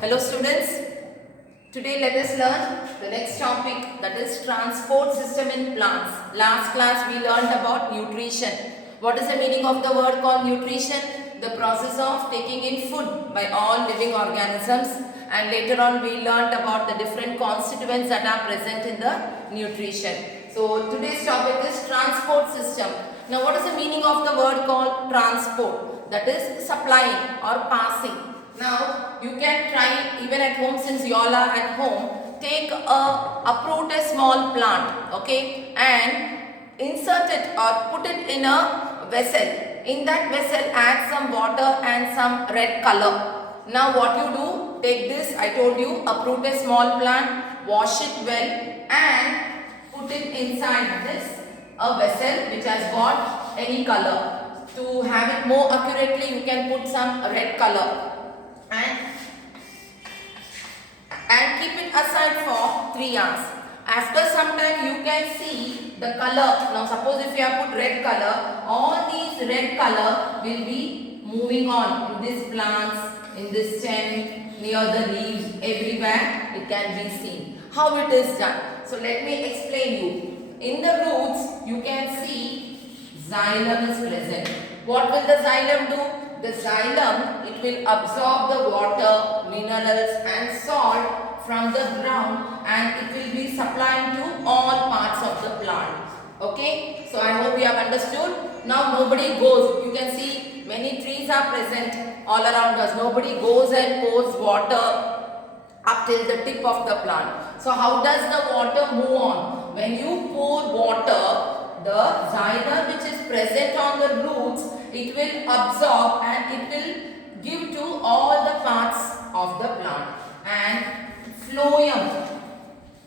Hello students, today let us learn the next topic, that is transport system in plants. Last class we learned about nutrition. What is the meaning of the word called nutrition? The process of taking in food by all living organisms, and later on we learned about the different constituents that are present in the nutrition. So today's topic is transport system. Now what is the meaning of the word called transport? That is supplying or passing. Now you can try even at home, since you all are at home, take uproot a small plant, okay, and insert it or put it in a vessel. In that vessel add some water and some red color. Now what you do, take this, I told you, uproot a small plant, wash it well and put it inside this a vessel which has got any color. To have it more accurately, you can put some red color and keep it aside for 3 hours. After some time you can see the color. Now suppose if you have put red color, all these red color will be moving on in these plants, in this stem, near the leaves, everywhere it can be seen. How it is done? So let me explain you. In the roots you can see xylem is present. What will the xylem do? The xylem, it will absorb the water, minerals and salt from the ground, and it will be supplying to all parts of the plant. Okay, so I hope you have understood. Now nobody goes, you can see many trees are present all around us. Nobody goes and pours water up till the tip of the plant. So how does the water move on? When you pour water, the xylem which is present on the roots, it will absorb and it will give to all the parts of the plant. And phloem,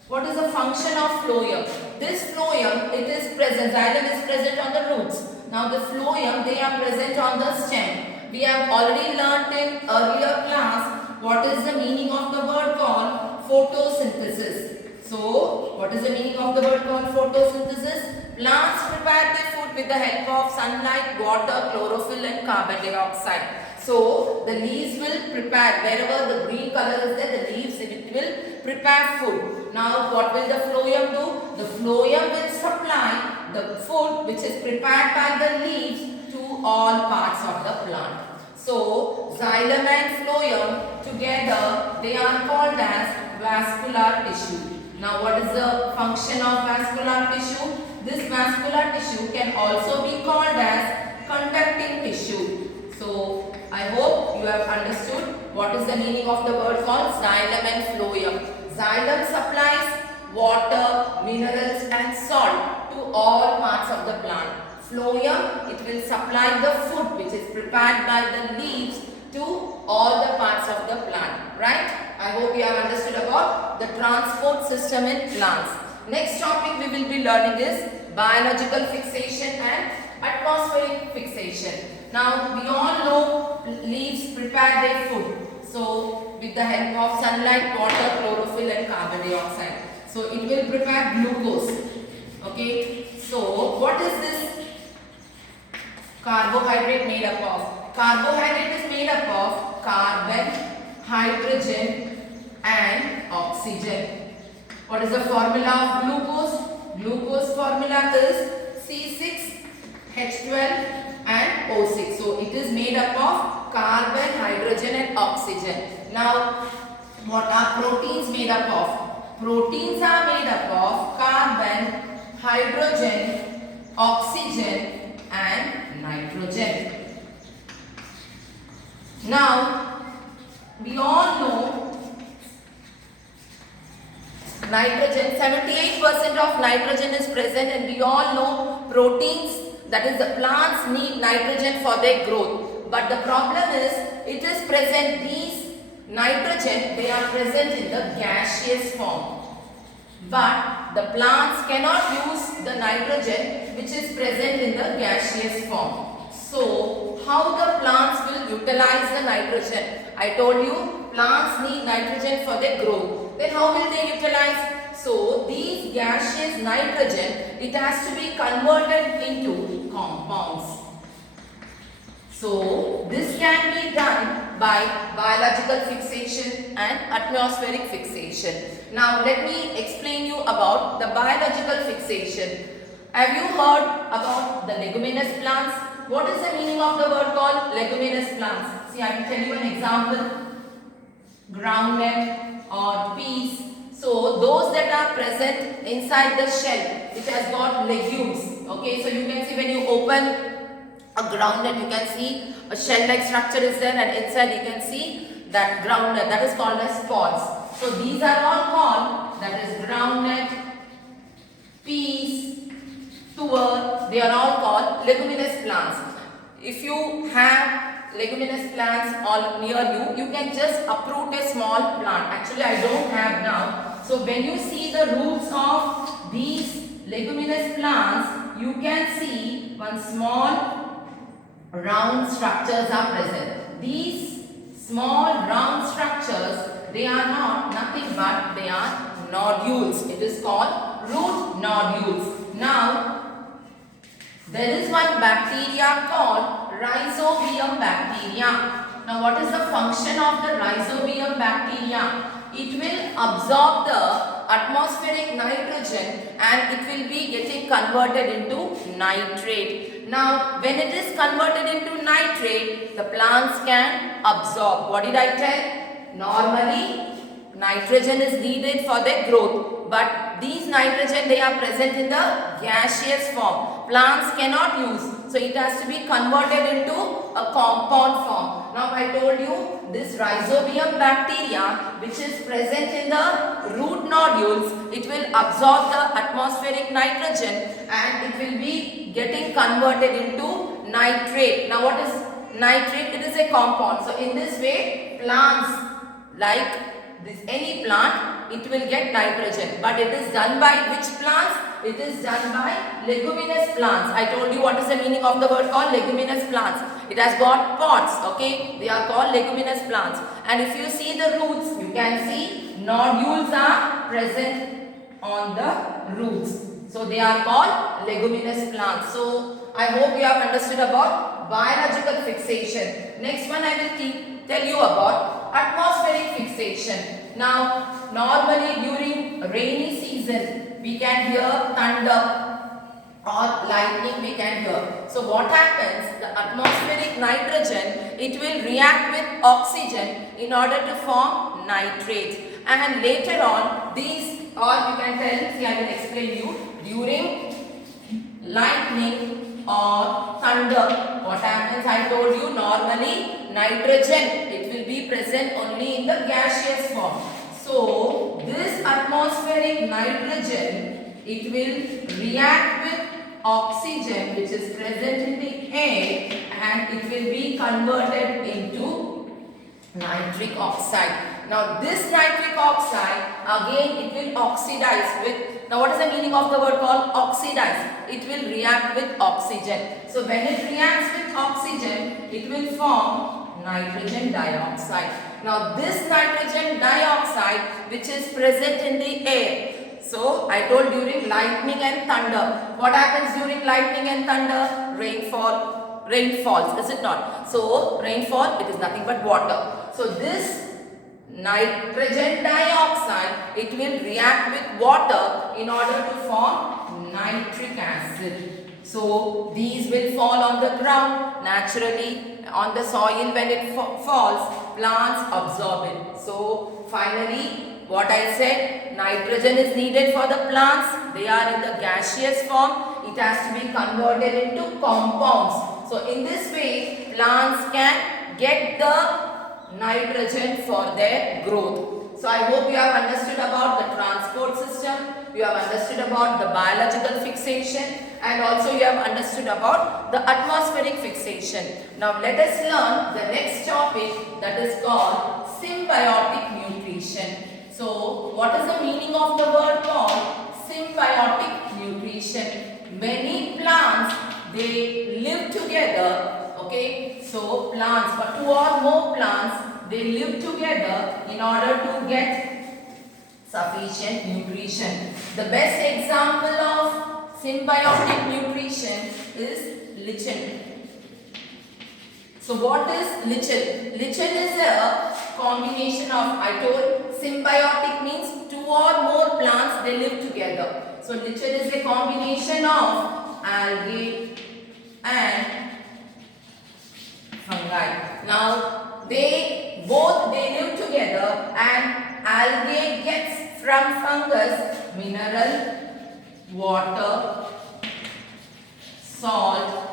what is the function of phloem? This phloem, it is present, xylem is present on the roots. Now the phloem, they are present on the stem. We have already learnt in earlier class what is the meaning of the word called photosynthesis. So what is the meaning of the word called photosynthesis? Plants prepare their food with the help of sunlight, water, chlorophyll and carbon dioxide. So the leaves will prepare, wherever the green color is there, the leaves, it will prepare food. Now what will the phloem do? The phloem will supply the food which is prepared by the leaves to all parts of the plant. So xylem and phloem together, they are called as vascular tissue. Now what is the function of vascular tissue? This vascular tissue can also be called as conducting tissue. So I hope you have understood what is the meaning of the word called xylem and phloem. Xylem supplies water, minerals and salt to all parts of the plant. Phloem, it will supply the food which is prepared by the leaves to all the parts of the plant. Right? I hope you have understood about the transport system in plants. Next topic we will be learning is biological fixation and atmospheric fixation. Now we all know leaves prepare their food. So with the help of sunlight, water, chlorophyll and carbon dioxide. So it will prepare glucose. Okay. So what is this carbohydrate made up of? Carbohydrate is made up of carbon, hydrogen and oxygen. What is the formula of glucose? Glucose formula is C6H12 and O6. So it is made up of carbon, hydrogen and oxygen. Now what are proteins made up of? Proteins are made up of carbon, hydrogen, oxygen and nitrogen. Now we all know nitrogen, 78% of nitrogen is present, and we all know proteins, that is the plants need nitrogen for their growth. But the problem is, it is present, these nitrogen, they are present in the gaseous form. But the plants cannot use the nitrogen which is present in the gaseous form. So how the plants will utilize the nitrogen? I told you plants need nitrogen for their growth. Then how will they utilize? So these gaseous nitrogen, it has to be converted into compounds. So this can be done by biological fixation and atmospheric fixation. Now let me explain you about the biological fixation. Have you heard about the leguminous plants? What is the meaning of the word called leguminous plants? See, I will tell you an example. Groundnut or peas. So those that are present inside the shell which has got legumes. Okay, so you can see when you open a groundnut, you can see a shell-like structure is there, and inside you can see that groundnut, that is called as pods. So these are all called, that is groundnut, peas, tuber, they are all called leguminous plants. If you have leguminous plants all near you, you can just uproot a small plant. Actually, I don't have now. So when you see the roots of these leguminous plants, you can see one small round structures are present. These small round structures, they are not nothing but they are nodules. It is called root nodules. Now, there is one bacteria called Rhizobium bacteria. Now, what is the function of the Rhizobium bacteria? It will absorb the atmospheric nitrogen and it will be getting converted into nitrate. Now, when it is converted into nitrate, the plants can absorb. What did I tell? Normally, nitrogen is needed for their growth, but these nitrogen, they are present in the gaseous form. Plants cannot use, so it has to be converted into a compound form. Now I told you this Rhizobium bacteria which is present in the root nodules, it will absorb the atmospheric nitrogen and it will be getting converted into nitrate. Now what is nitrate? It is a compound. So in this way, plants like this, any plant, it will get nitrogen. But it is done by which plants? It is done by leguminous plants. I told you what is the meaning of the word called leguminous plants. It has got pods, okay? They are called leguminous plants. And if you see the roots, you can see nodules are present on the roots. So they are called leguminous plants. So I hope you have understood about biological fixation. Next one I will tell you about atmospheric fixation. Now, normally during rainy season, we can hear thunder or lightning we can hear. So what happens? The atmospheric nitrogen, it will react with oxygen in order to form nitrate. And later on, these, or you can tell, see I will explain you, during lightning or thunder, what happens? I told you normally nitrogen, it will be present only in the gaseous form. So this atmospheric nitrogen, it will react with oxygen which is present in the air and it will be converted into nitric oxide. Now this nitric oxide, again it will oxidize with, now what is the meaning of the word called oxidize? It will react with oxygen. So when it reacts with oxygen, it will form nitrogen dioxide. Now this nitrogen dioxide which is present in the air. So I told during lightning and thunder. What happens during lightning and thunder? Rain falls, is it not? So rainfall, it is nothing but water. So this nitrogen dioxide, it will react with water in order to form nitric acid. So these will fall on the ground naturally. On the soil when it falls, plants absorb it. So finally, what I said, nitrogen is needed for the plants. They are in the gaseous form. It has to be converted into compounds. So in this way, plants can get the nitrogen for their growth. So I hope you have understood about the transport system. You have understood about the biological fixation and also you have understood about the atmospheric fixation. Now let us learn the next topic, that is called symbiotic nutrition. So what is the meaning of the word called symbiotic nutrition? Many plants, they live together, okay? So plants, for two or more plants, they live together in order to get sufficient nutrition. The best example of symbiotic nutrition is lichen. So what is lichen? Lichen is a combination of, I told symbiotic means two or more plants they live together. So lichen is a combination of algae and fungi. Now they live together, and algae gets from fungus mineral, water, salt,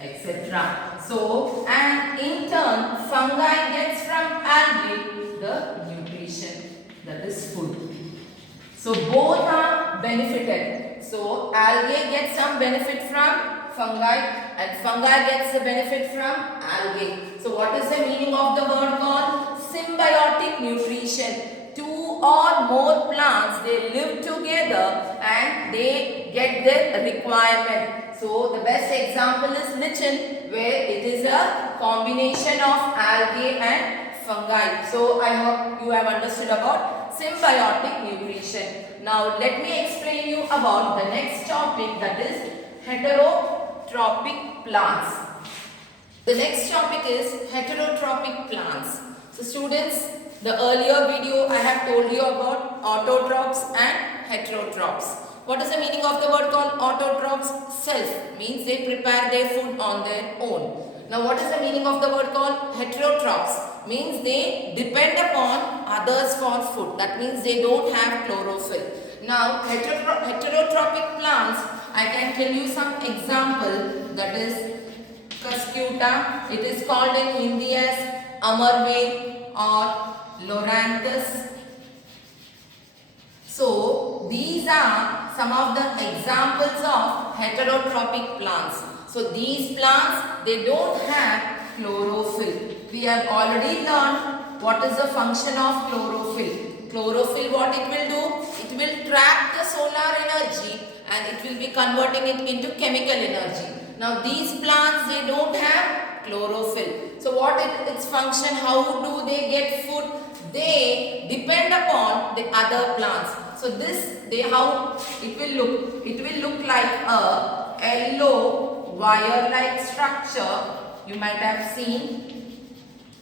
etc. So, and in turn fungi gets from algae the nutrition, that is food. So both are benefited. So algae gets some benefit from fungi and fungi gets the benefit from algae. So what is the meaning of the word called symbiotic nutrition? Two or more plants, they live together and they get their requirement. So the best example is lichen, where it is a combination of algae and fungi. So I hope you have understood about symbiotic nutrition. Now let me explain you about the next topic, that is heterotrophic plants. The next topic is heterotrophic plants. So students, the earlier video I have told you about autotrophs and heterotrophs. What is the meaning of the word called autotrophs? Self means they prepare their food on their own. Now what is the meaning of the word called heterotrophs? Means they depend upon others for food. That means they don't have chlorophyll. Now heterotrophic plants, I can tell you some example, that is Cuscuta. It is called in Hindi as Amarved or Loranthus. So these are some of the examples of heterotrophic plants. So these plants, they don't have chlorophyll. We have already learned what is the function of chlorophyll. Chlorophyll, what it will do? It will trap the solar energy and it will be converting it into chemical energy. Now these plants, they don't have chlorophyll. So what is its function? How do they get food? They depend upon the other plants. So this, how it will look? It will look like a yellow wire-like structure, you might have seen,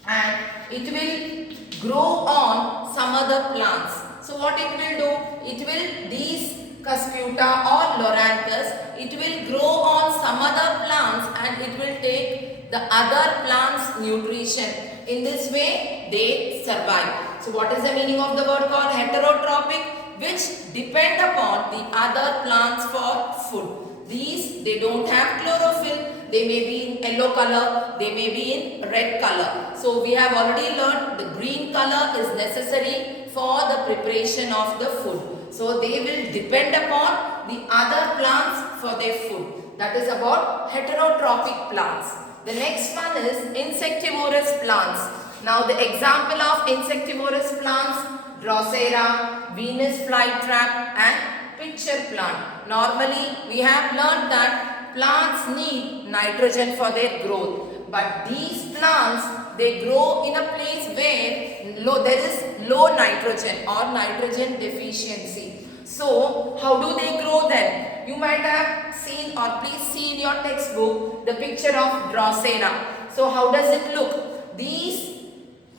and it will grow on some other plants. So what it will do? It will, these Cuscuta or Loranthus, it will grow on some other plants and it will take the other plants' nutrition. In this way, they survive. So what is the meaning of the word called heterotrophic? Which depend upon the other plants for food. These, they don't have chlorophyll. They may be in yellow color, they may be in red color. So we have already learned the green color is necessary for the preparation of the food. So they will depend upon the other plants for their food. That is about heterotrophic plants. The next one is insectivorous plants. Now the example of insectivorous plants, Drosera, Venus flytrap and pitcher plant. Normally we have learned that plants need nitrogen for their growth. But these plants, they grow in a place where there is low nitrogen or nitrogen deficiency. So how do they grow then? You might have seen, or please see in your textbook, the picture of Drosera. So how does it look? These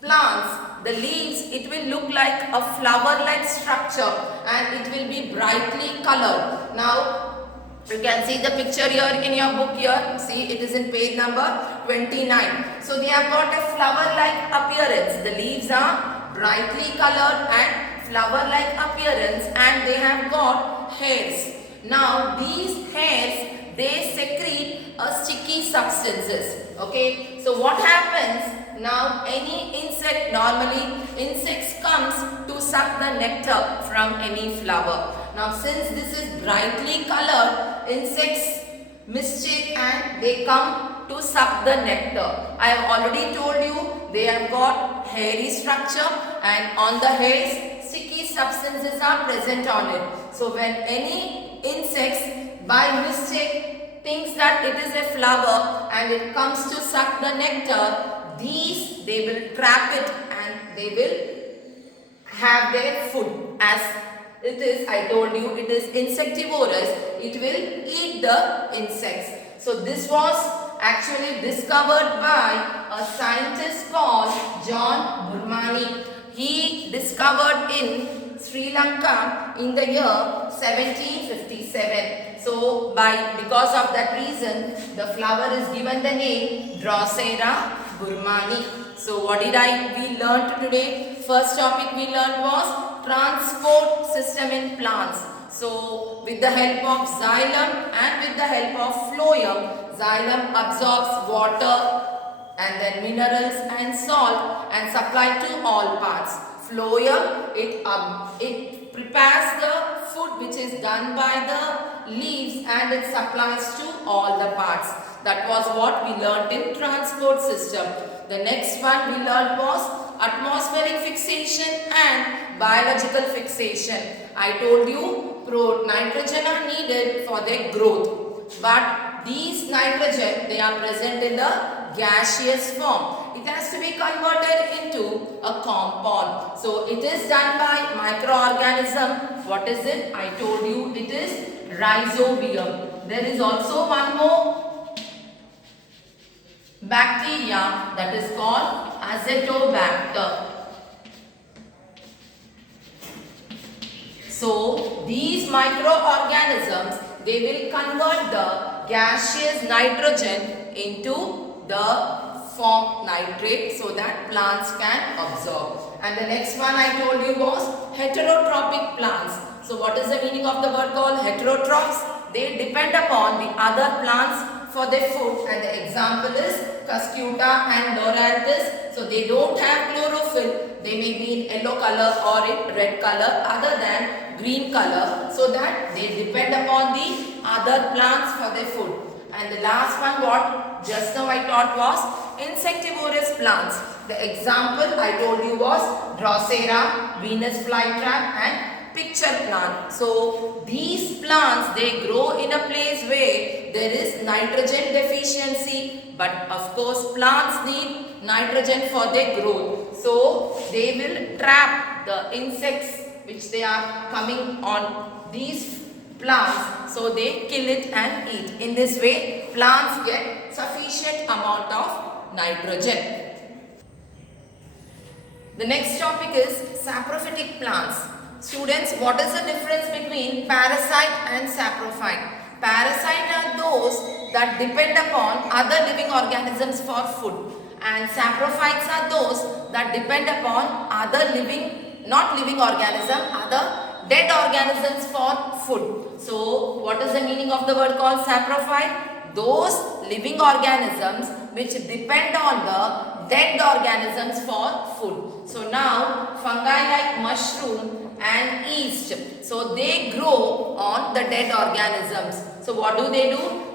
plants, the leaves, it will look like a flower-like structure and it will be brightly colored. Now you can see the picture here in your book here. See, it is in page number 29. So they have got a flower-like appearance. The leaves are brightly colored and flower-like appearance, and they have got hairs. Now these hairs, they secrete a sticky substances. Okay. So what happens? Now any insect, normally insects comes to suck the nectar from any flower. Now since this is brightly colored, insects mistake and they come to suck the nectar. I have already told you they have got hairy structure and on the hairs sticky substances are present on it. So when any insects by mistake thinks that it is a flower and it comes to suck the nectar, these, they will trap it and they will have their food. As it is, I told you, it is insectivorous. It will eat the insects. So this was actually discovered by a scientist called John Burmani. He discovered in Sri Lanka in the year 1757. So because of that reason, the flower is given the name Drosera Burmani. So what did we learned today? First topic we learned was transport system in plants. So with the help of xylem and with the help of phloem, xylem absorbs water and then minerals and salt and supply to all parts. Phloem, it prepares the food which is done by the leaves and it supplies to all the parts. That was what we learnt in transport system. The next one we learnt was atmospheric fixation and biological fixation. I told you nitrogen are needed for their growth, but these nitrogen, they are present in the gaseous form. It has to be converted into a compound. So it is done by microorganism. What is it? I told you it is rhizobium. There is also one more bacteria that is called Azotobacter. So these microorganisms, they will convert the gaseous nitrogen into the form nitrate so that plants can absorb. And the next one I told you was heterotrophic plants. So what is the meaning of the word called heterotrophs? They depend upon the other plants for their food, and the example is Cuscuta and Loranthus. So they don't have chlorophyll. They may be in yellow color or in red color other than green color, so that they depend upon the other plants for their food. And the last one what just now I taught was insectivorous plants. The example I told you was Drosera, Venus flytrap and picture plant. So these plants, they grow in a place where there is nitrogen deficiency, but of course plants need nitrogen for their growth. So they will trap the insects which they are coming on these plants, so they kill it and eat. In this way plants get sufficient amount of nitrogen. The next topic is saprophytic plants. Students, what is the difference between parasite and saprophyte? Parasite are those that depend upon other living organisms for food, and saprophytes are those that depend upon other not living organism, other dead organisms for food. So what is the meaning of the word called saprophyte? Those living organisms which depend on the dead organisms for food. So now fungi like mushroom and yeast, so they grow on the dead organisms. So what do?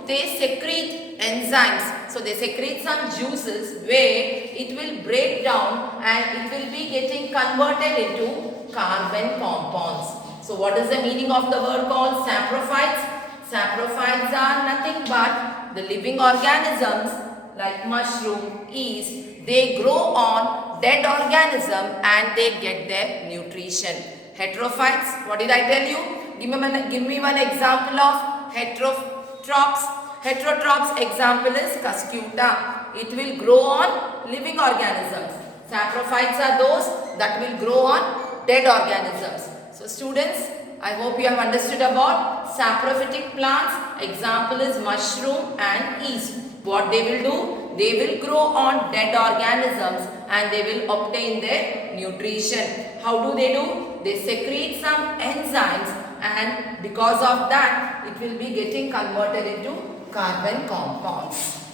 They secrete enzymes. So they secrete some juices where it will break down and it will be getting converted into carbon compounds. So what is the meaning of the word called saprophytes? Saprophytes are nothing but the living organisms like mushroom, yeast. They grow on dead organism and they get their nutrition. Heterophytes, what did I tell you? Give me one example of heterotrophs. Heterotrophs example is Cuscuta. It will grow on living organisms. Saprophytes are those that will grow on dead organisms. So students, I hope you have understood about saprophytic plants. Example is mushroom and yeast. What they will do? They will grow on dead organisms and they will obtain their nutrition. How do? They secrete some enzymes, and because of that it will be getting converted into carbon compounds.